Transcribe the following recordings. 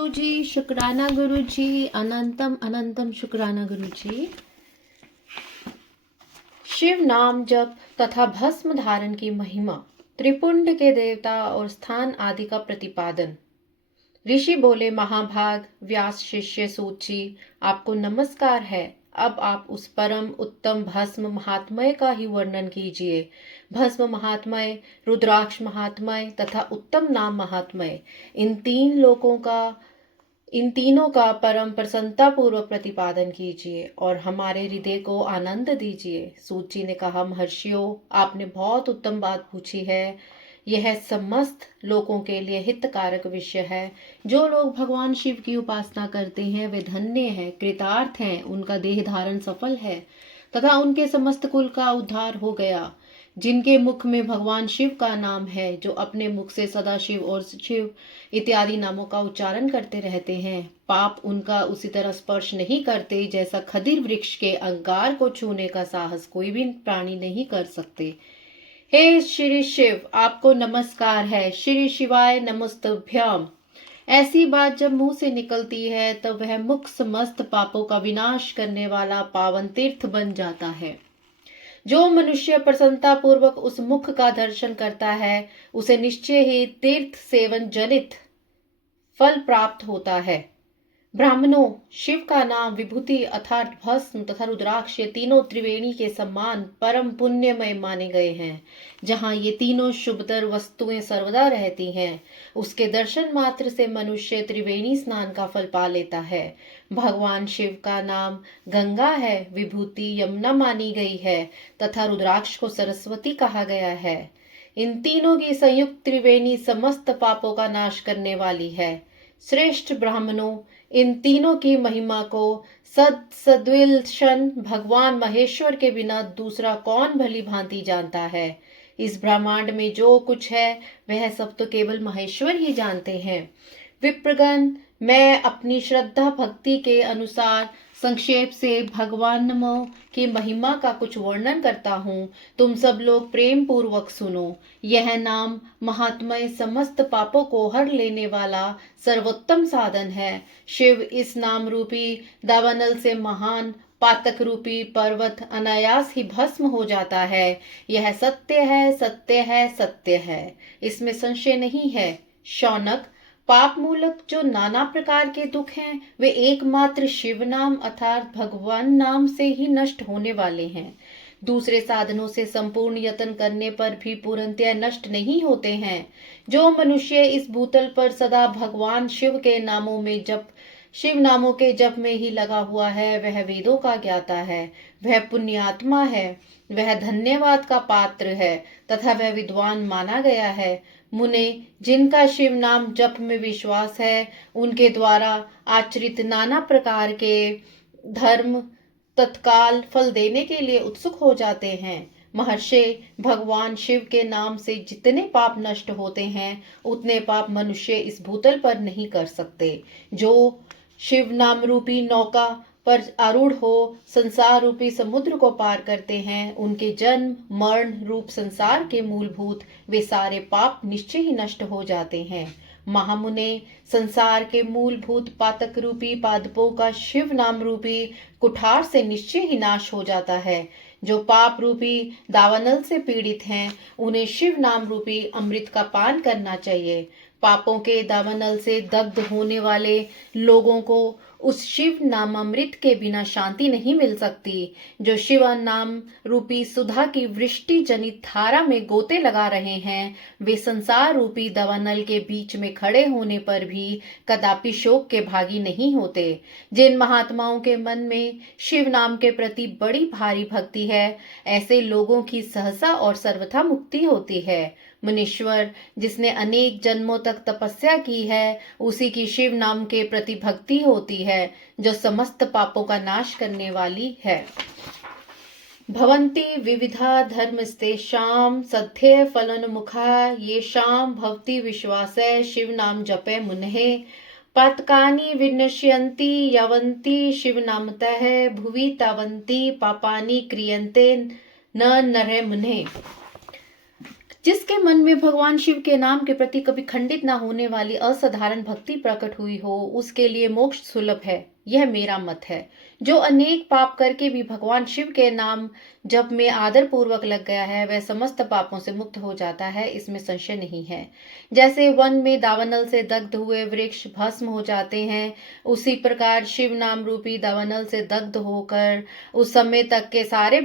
गुरुजी, शुक्राना गुरुजी, अनंतम अनंतम शुक्राना गुरुजी। शिव नाम जप तथा भस्म धारण की महिमा, त्रिपुंड के देवता और स्थान आदि का प्रतिपादन। ऋषि बोले, महाभाग व्यास शिष्य सूत जी, आपको नमस्कार है। अब आप उस परम उत्तम भस्म महात्मय का ही वर्णन कीजिए। भस्म महात्मय, रुद्राक्ष महात्मय तथा उत्तम नाम महात्मय, इन तीनों का परम प्रसन्नता पूर्वक प्रतिपादन कीजिए और हमारे हृदय को आनंद दीजिए। सूत जी ने कहा, महर्षियों, आपने बहुत उत्तम बात पूछी है। यह समस्त लोगों के लिए हितकारक विषय है। जो लोग भगवान शिव की उपासना करते हैं वे धन्य हैं, कृतार्थ हैं, उनका देह धारण सफल है तथा उनके समस्त कुल का उद्धार हो गया। जिनके मुख में भगवान शिव का नाम है, जो अपने मुख से सदा शिव और शिव इत्यादि नामों का उच्चारण करते रहते हैं, पाप उनका उसी तरह स्पर्श नहीं करते जैसा खदिर वृक्ष के अंगार को छूने का साहस कोई भी प्राणी नहीं कर सकते। हे श्री शिव, आपको नमस्कार है। श्री शिवाय नमस्तभ्यम। ऐसी बात जब मुंह से निकलती है तब वह मुख समस्त पापों का विनाश करने वाला पावन तीर्थ बन जाता है। जो मनुष्य प्रसन्नता पूर्वक उस मुख का दर्शन करता है, उसे निश्चय ही तीर्थ सेवन जनित फल प्राप्त होता है। ब्राह्मणों, शिव का नाम विभूति अर्थात भस्म तथा रुद्राक्ष, ये तीनों त्रिवेणी के समान परम पुण्यमय माने गए हैं। जहाँ ये तीनों शुभतर वस्तुएं सर्वदा रहती हैं, उसके दर्शन मात्र से मनुष्य त्रिवेणी स्नान का फल पा लेता है। भगवान शिव का नाम गंगा है, विभूति यमुना मानी गई है तथा रुद्राक्ष को सरस्वती कहा गया है। इन तीनों की संयुक्त त्रिवेणी समस्त पापों का नाश करने वाली है। श्रेष्ठ ब्राह्मणों, इन तीनों की महिमा को सद्विलक्षण भगवान महेश्वर के बिना दूसरा कौन भली भांति जानता है। इस ब्रह्मांड में जो कुछ है वह सब तो केवल महेश्वर ही जानते हैं। विप्रगण, मैं अपनी श्रद्धा भक्ति के अनुसार संक्षेप से भगवान नमो की महिमा का कुछ वर्णन करता हूँ। तुम सब लोग प्रेम पूर्वक सुनो। यह नाम महात्मय समस्त पापों को हर लेने वाला सर्वोत्तम साधन है। शिव इस नाम रूपी दावानल से महान पातक रूपी पर्वत अनायास ही भस्म हो जाता है। यह सत्य है, सत्य है, सत्य है, इसमें संशय नहीं है। शौनक, पाप मूलक जो नाना प्रकार के दुख हैं, वे एकमात्र शिव नाम अर्थात भगवान नाम से ही नष्ट होने वाले हैं। दूसरे साधनों से संपूर्ण यत्न करने पर भी पूर्णतः नष्ट नहीं होते हैं। जो मनुष्य इस भूतल पर सदा भगवान शिव के नामों में शिव नामों के जप में ही लगा हुआ है, वह वेदों का ज्ञाता है, वह पुण्यात्मा है, वह धन्यवाद का पात्र है तथा वह विद्वान माना गया है। मुने, जिनका शिव नाम जप में विश्वास है, उनके द्वारा आचरित नाना प्रकार के धर्म तत्काल फल देने के लिए उत्सुक हो जाते हैं। महर्षि, भगवान शिव के नाम से जितने पाप नष्ट होते हैं, उतने पाप मनुष्य इस भूतल पर नहीं कर सकते। जो शिव नाम रूपी नौका पर आरूढ़ हो संसार रूपी समुद्र को पार करते हैं, उनके जन्म मरण रूप संसार के मूलभूत वे सारे पाप निश्चय ही नष्ट हो जाते हैं। महामुने, संसार के मूलभूत पातक रूपी पादपों का शिव नाम रूपी कुठार से निश्चय ही नाश हो जाता है। जो पाप रूपी दावानल से पीड़ित हैं, उन्हें शिव नाम रूपी अमृत का पान करना चाहिए। पापों के दावानल से दग्ध होने वाले लोगों को उस शिव नामामृत के बिना शांति नहीं मिल सकती। जो शिव नाम रूपी सुधा की वृष्टि जनित धारा में गोते लगा रहे हैं, वे संसार रूपी दावानल के बीच में खड़े होने पर भी कदापि शोक के भागी नहीं होते। जिन महात्माओं के मन में शिव नाम के प्रति बड़ी भारी भक्ति है, ऐसे लोगों की सहसा और सर्वथा मुक्ति होती है। मुनीश्वर, जिसने अनेक जन्मों तक तपस्या की है, उसी की शिव नाम के प्रति भक्ति होती है, जो समस्त पापों का नाश करने वाली है। भवन्ति विविधा धर्मस्तेषां सद्य फलोन्मुखा येषां भवति विश्वासः शिव नाम जपे मुनः पातकानि विनश्यन्ति यावन्ति शिव नामतः भुवि तावन्ति पापानि क्रियन्ते न नरः मुनः। जिसके मन में भगवान शिव के नाम के प्रति कभी खंडित ना होने वाली असाधारण भक्ति प्रकट हुई हो, उसके लिए मोक्ष सुलभ है, यह मेरा मत है। जो अनेक पाप करके भी भगवान शिव के नाम जप में आदर पूर्वक लग गया है, वह समस्त पापों से मुक्त हो जाता है, इसमें संशय नहीं है। जैसे वन में दावानल से दग्ध हुए वृक्ष भस्म हो जाते हैं, उसी प्रकार शिव नाम रूपी दावानल से दग्ध होकर उस समय तक के सारे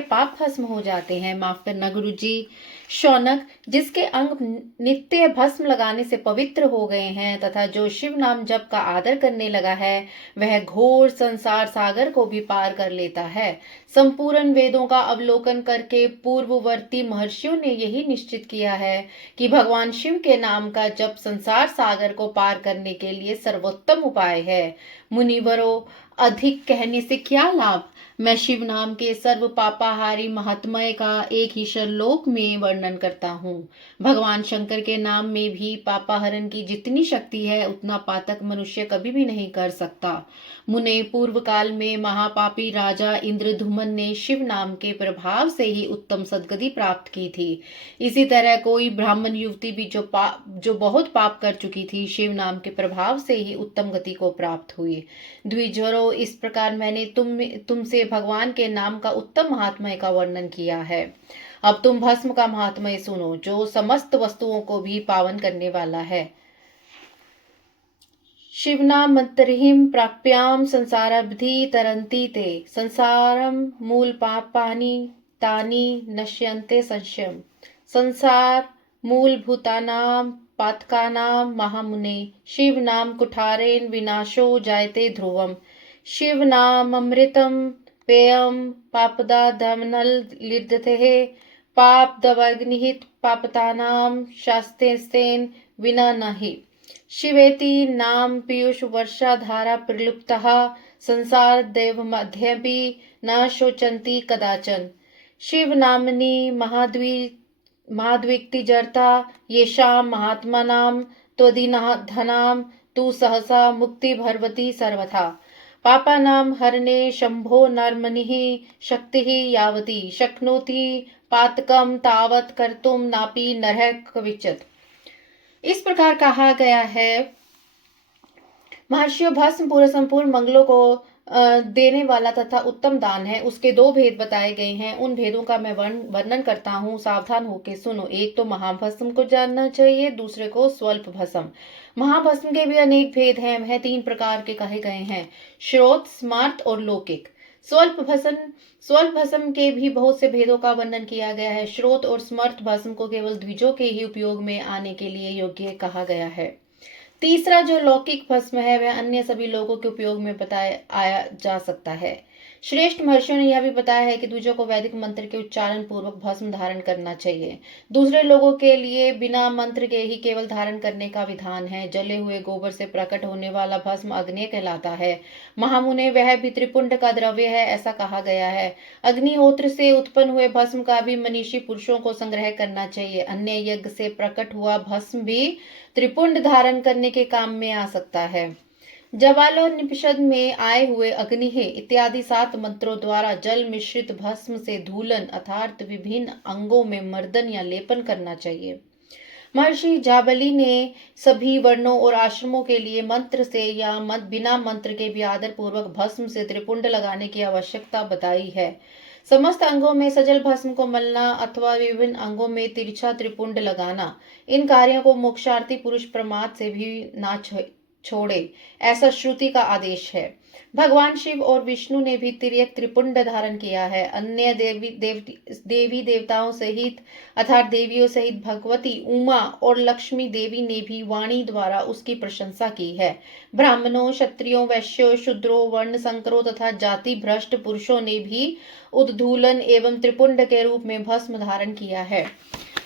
पाप भस्म हो जाते हैं। माफ करना गुरुजी। शौनक, जिसके अंग नित्य भस्म लगाने से पवित्र हो गए हैं तथा जो शिव नाम जप का आदर करने लगा है, वह घोर संसार सागर को भी पार कर लेता है। संपूर्ण वेदों का अवलोकन करके पूर्ववर्ती महर्षियों ने यही निश्चित किया है कि भगवान शिव के नाम का जप संसार सागर को पार करने के लिए सर्वोत्तम उपाय है। मुनिवरों, अधिक कहने से क्या लाभ। मैं शिव नाम के सर्व पापाहारी महात्म्य का एक ही श्लोक में वर्णन करता हूँ। भगवान शंकर के नाम में भी पापाहरण की जितनी शक्ति है, उतना पातक मनुष्य कभी भी नहीं कर सकता। मुने, पूर्व काल में महापापी राजा इंद्रधुमन ने शिव नाम के प्रभाव से ही उत्तम सद्गति प्राप्त की थी। इसी तरह कोई ब्राह्मण युवती भी जो बहुत पाप कर चुकी थी, शिव नाम के प्रभाव से ही उत्तम गति को प्राप्त हुई। द्विजरों, इस प्रकार मैंने तुमसे भगवान के नाम का उत्तम महात्म्य का वर्णन किया है। अब तुम भस्म का महात्म्य सुनो, जो समस्त वस्तुओं को भी पावन करने वाला है। शिवनामन्तरिं प्राप्यां संसाराब्धि तरन्ति ते संसारम मूल पापानि तानि नश्यन्ते संशयम्। संसार मूलभूतानां पातकानां महामुने शिव नाम कुठारेण विनाशो जायते ध्रुवम्। शिव नाममृतं पेयं पापदा धमनल लिद्धतेः पाप दवग्निहित पापतानां शास्तेस्तेन विना नहि। शिवेति नाम पीयूष वर्षा धारा प्रलुप्तः संसार देव मध्यपि न शोचन्ति कदाचन। शिव नामनि महाद्विक्ति जर्ता येषां महात्मनां त्वदीनां तु सहसा मुक्ति भरवती सर्वथा। पापानां हरणे शंभो नरमनिः शक्तिः यावती शक्नोति पातकं तावत् कर्तुं नापि नरः क्वचित्। इस प्रकार कहा गया है, महर्षियों, भस्म पूरे संपूर्ण मंगलों को देने वाला तथा उत्तम दान है। उसके दो भेद बताए गए हैं, उन भेदों का मैं वर्णन करता हूँ, सावधान होकर सुनो। एक तो महाभस्म को जानना चाहिए, दूसरे को स्वल्प भस्म। महाभस्म के भी अनेक भेद हैं, वह 3 प्रकार के कहे गए हैं, श्रोत, स्मार्त और लौकिक। स्वल्प भस्म के भी बहुत से भेदों का वर्णन किया गया है। श्रोत और स्मर्त भस्म को केवल द्विजों के ही उपयोग में आने के लिए योग्य कहा गया है। तीसरा जो लौकिक भस्म है, वह अन्य सभी लोगों के उपयोग में आया जा सकता है। श्रेष्ठ महर्षियों ने यह भी बताया है कि द्विजों को वैदिक मंत्र के उच्चारण पूर्वक भस्म धारण करना चाहिए। दूसरे लोगों के लिए बिना मंत्र के ही केवल धारण करने का विधान है। जले हुए गोबर से प्रकट होने वाला भस्म अग्नि कहलाता है। महामुने, वह भी त्रिपुंड का द्रव्य है, ऐसा कहा गया है। अग्निहोत्र से उत्पन्न हुए भस्म का भी मनीषी पुरुषों को संग्रह करना चाहिए। अन्य यज्ञ से प्रकट हुआ भस्म भी त्रिपुंड धारण करने के काम में आ सकता है। जवालोपनिषद में आए हुए अग्निः इत्यादि 7 मंत्रों द्वारा जल मिश्रित भस्म से धूलन अर्थात विभिन्न अंगों में मर्दन या लेपन करना चाहिए। महर्षि जाबली ने सभी वर्णों और आश्रमों के लिए मंत्र से या बिना मंत्र के भी आदर पूर्वक भस्म से त्रिपुंड लगाने की आवश्यकता बताई है। समस्त अंगों में सजल भस्म को मलना अथवा विभिन्न अंगों में तिरछा त्रिपुंड लगाना, इन कार्यों को मोक्षार्थी पुरुष प्रमाद से भी ना छोड़े, ऐसा श्रुति का आदेश है। भगवान शिव और विष्णु ने भी तिर्यक त्रिपुंड धारण किया है। अन्य देवी देवताओं सहित अर्थात देवियों सहित भगवती उमा और लक्ष्मी देवी ने भी वाणी द्वारा उसकी प्रशंसा की है। ब्राह्मणों, क्षत्रियों, वैश्यों, शूद्रों, वर्ण संकरों तथा जाति भ्रष्ट पुरुषों ने भी उद्धूलन एवं त्रिपुंड के रूप में भस्म धारण किया है।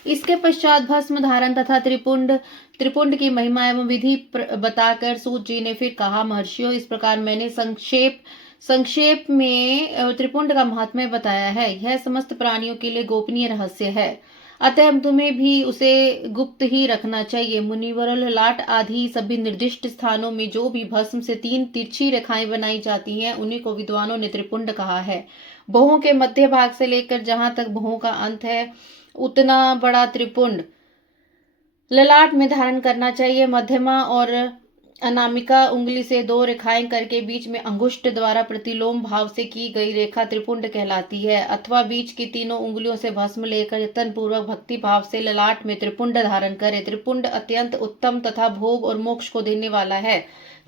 इसके पश्चात भस्म धारण तथा त्रिपुंड की महिमा एवं विधि बताकर सूत जी ने फिर कहा, महर्षियों, इस प्रकार मैंने संक्षेप में त्रिपुंड का महात्म्य बताया है। यह समस्त प्राणियों के लिए गोपनीय रहस्य है, अतः तुम्हें भी उसे गुप्त ही रखना चाहिए। मुनिवर, ललाट आदि सभी निर्दिष्ट स्थानों में जो भी भस्म से 3 तिरछी रेखाएं बनाई जाती हैं, उन्हीं को विद्वानों ने त्रिपुंड कहा है। भौहों के मध्य भाग से लेकर जहां तक भौहों का अंत है, उतना बड़ा त्रिपुंड ललाट में धारण करना चाहिए। मध्यमा और अनामिका उंगली से 2 रेखाएं करके बीच में अंगुष्ठ द्वारा प्रतिलोम भाव से की गई रेखा त्रिपुंड कहलाती है। अथवा बीच की तीनों उंगलियों से भस्म लेकर यत्न पूर्वक भक्ति भाव से ललाट में त्रिपुंड धारण करे। त्रिपुंड अत्यंत उत्तम तथा भोग और मोक्ष को देने वाला है।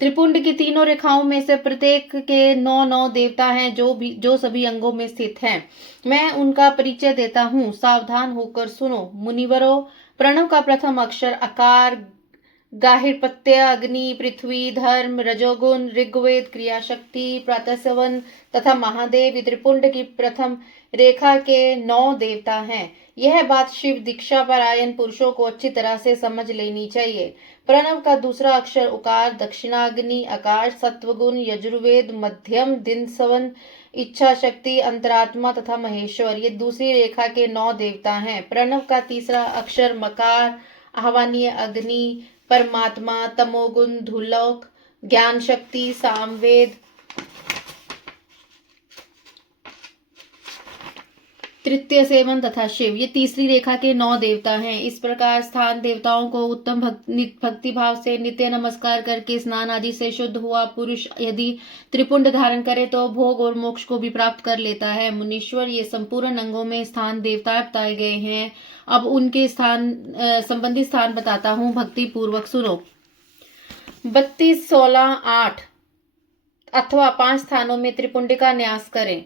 त्रिपुंड की तीनों रेखाओं में से प्रत्येक के 9 देवता हैं जो सभी अंगों में स्थित हैं। मैं उनका परिचय देता हूँ, सावधान होकर सुनो। मुनिवरों, प्रणव का प्रथम अक्षर अकार, गार्हपत्य, अग्नि, पृथ्वी, धर्म, रजोगुण, ऋग्वेद, क्रियाशक्ति, प्रातःसवन तथा महादेव त्रिपुंड की प्रथम रेखा के 9 देवता हैं। यह बात शिव दीक्षा परायण पुरुषों को अच्छी तरह से समझ लेनी चाहिए। प्रणव का दूसरा अक्षर उकार, दक्षिणाग्नि, आकाश, सत्वगुण, यजुर्वेद, मध्यम, दिनसवन, इच्छा शक्ति, अंतरात्मा तथा महेश्वर ये दूसरी रेखा के 9 देवता हैं। प्रणव का तीसरा अक्षर मकार, आह्वानीय, अग्नि, परमात्मा, तमोगुण, धूलोक, ज्ञान शक्ति, सामवेद, तृतीय सेवन तथा शिव ये तीसरी रेखा के 9 देवता हैं। इस प्रकार स्थान देवताओं को उत्तम भक्ति भाव से नित्य नमस्कार करके स्नान आदि से शुद्ध हुआ पुरुष यदि त्रिपुंड धारण करे तो भोग और मोक्ष को भी प्राप्त कर लेता है। मुनीश्वर, ये संपूर्ण अंगों में स्थान देवता बताए गए हैं। अब उनके स्थान संबंधित स्थान बताता हूँ, भक्ति पूर्वक सुनो। 32, 16, 8 अथवा 5 स्थानों में त्रिपुंडिका न्यास करें।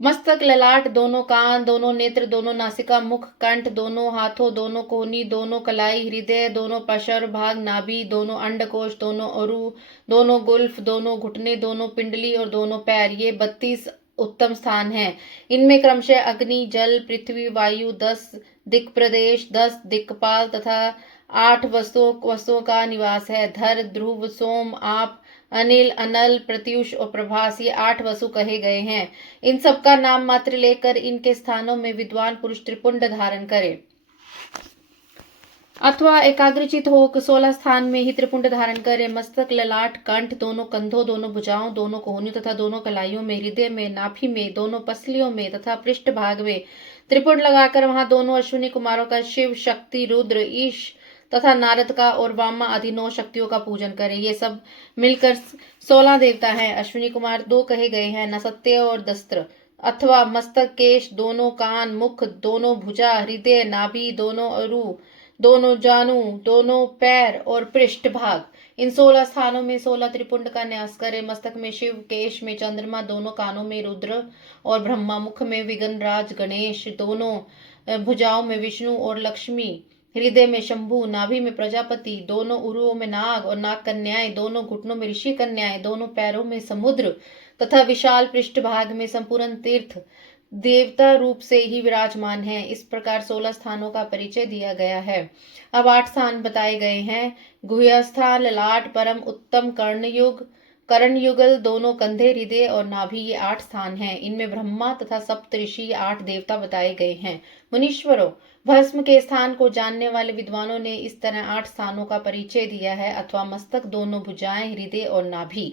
मस्तक, ललाट, दोनों कान, दोनों नेत्र, दोनों नासिका, मुख, कंठ, दोनों हाथों, दोनों कोहनी, दोनों कलाई, हृदय, दोनों पार्श्व भाग, नाभि, दोनों अंडकोश, दोनों अरु, दोनों गुल्फ, दोनों घुटने, दोनों पिंडली और दोनों पैर ये 32 उत्तम स्थान हैं। इनमें क्रमशः अग्नि, जल, पृथ्वी, वायु, 10 दिक् प्रदेश, 10 दिक्पाल तथा 8 वसुओं का निवास है। धर, ध्रुव, सोम, आप, अनिल, अनल, प्रत्युष और प्रभास ये 8 वसु कहे गए हैं। इन सब का नाम मात्र लेकर इनके स्थानों में विद्वान पुरुष त्रिपुंड धारण करे अथवा एकाग्रचित हो 16 स्थान में ही त्रिपुंड धारण करे। मस्तक, ललाट, कंठ, दोनों कंधों, दोनों भुजाओं, दोनों कोहनियों तथा दोनों कलाइयों में, हृदय में, नाभि में, दोनों पसलियों में तथा पृष्ठ भाग में त्रिपुंड लगाकर वहां दोनों अश्विनी कुमारों का शिव, शक्ति, रुद्र, ईश तथा नारद का और वामा आदि 9 शक्तियों का पूजन करें। ये सब मिलकर 16 देवता हैं। अश्विनी कुमार 2 कहे गए हैं, नसत्य और दस्त्र। अथवा मस्तक, केश, दोनों कान, मुख, दोनों भुजा, हृदय, नाभि, दोनों अरु, दोनों जानू, दोनों पैर और पृष्ठ भाग इन 16 स्थानों में 16 त्रिपुंड का न्यास करें। मस्तक में शिव, केश में चंद्रमा, दोनों कानों में रुद्र और ब्रह्मा, मुख में विघ्नराज गणेश, दोनों भुजाओं में विष्णु और लक्ष्मी, हृदय में शंभु, नाभि में प्रजापति, दोनों उरुओं में नाग और नाग कन्याएं, दोनों घुटनों में ऋषि कन्याएं, दोनों पैरों में समुद्र तथा विशाल पृष्ठ भाग में संपूर्ण तीर्थ देवता रूप से ही विराजमान है। इस प्रकार 16 स्थानों का परिचय दिया गया है। अब 8 स्थान बताए गए हैं। गुह्यस्थान, ललाट, परम उत्तम, कर्ण युगल, दोनों कंधे, हृदय और नाभि ये 8 स्थान हैं। इनमें ब्रह्मा तथा सप्तऋषि 8 देवता बताए गए हैं। मुनीश्वरों, भस्म के स्थान को जानने वाले विद्वानों ने इस तरह 8 स्थानों का परिचय दिया है। अथवा मस्तक, दोनों भुजाएं, हृदय और नाभि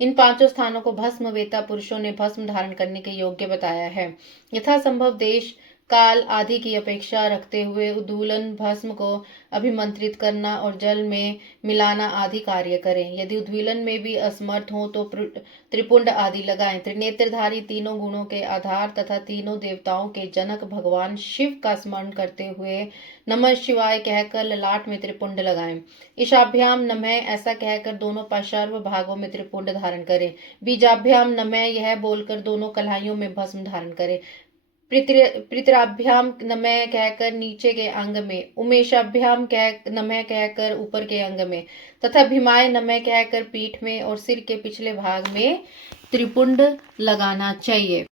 इन 5 स्थानों को भस्म वेता पुरुषों ने भस्म धारण करने के योग्य बताया है। यथासंभव देश, काल आदि की अपेक्षा रखते हुए उद्दूलन भस्म को अभिमंत्रित करना और जल में मिलाना आदि कार्य करें। यदि उद्दीलन में भी असमर्थ हो तो त्रिपुंड आदि लगाएं। त्रिनेत्रधारी, तीनों गुणों के आधार तथा तीनों देवताओं के जनक भगवान शिव का स्मरण करते हुए नमः शिवाय कहकर ललाट में त्रिपुंड लगाएं। ईशाभ्याम नमः ऐसा कहकर दोनों पार्श्व भागों में त्रिपुंड धारण करें। बीजाभ्याम नमः यह बोलकर दोनों कलाइयों में भस्म धारण करें। पितराभ्याम नमः कहकर नीचे के अंग में, उमेशाभ्याम नमः कहकर ऊपर के अंग में तथा भीमाय नमः कहकर पीठ में और सिर के पिछले भाग में त्रिपुंड लगाना चाहिए।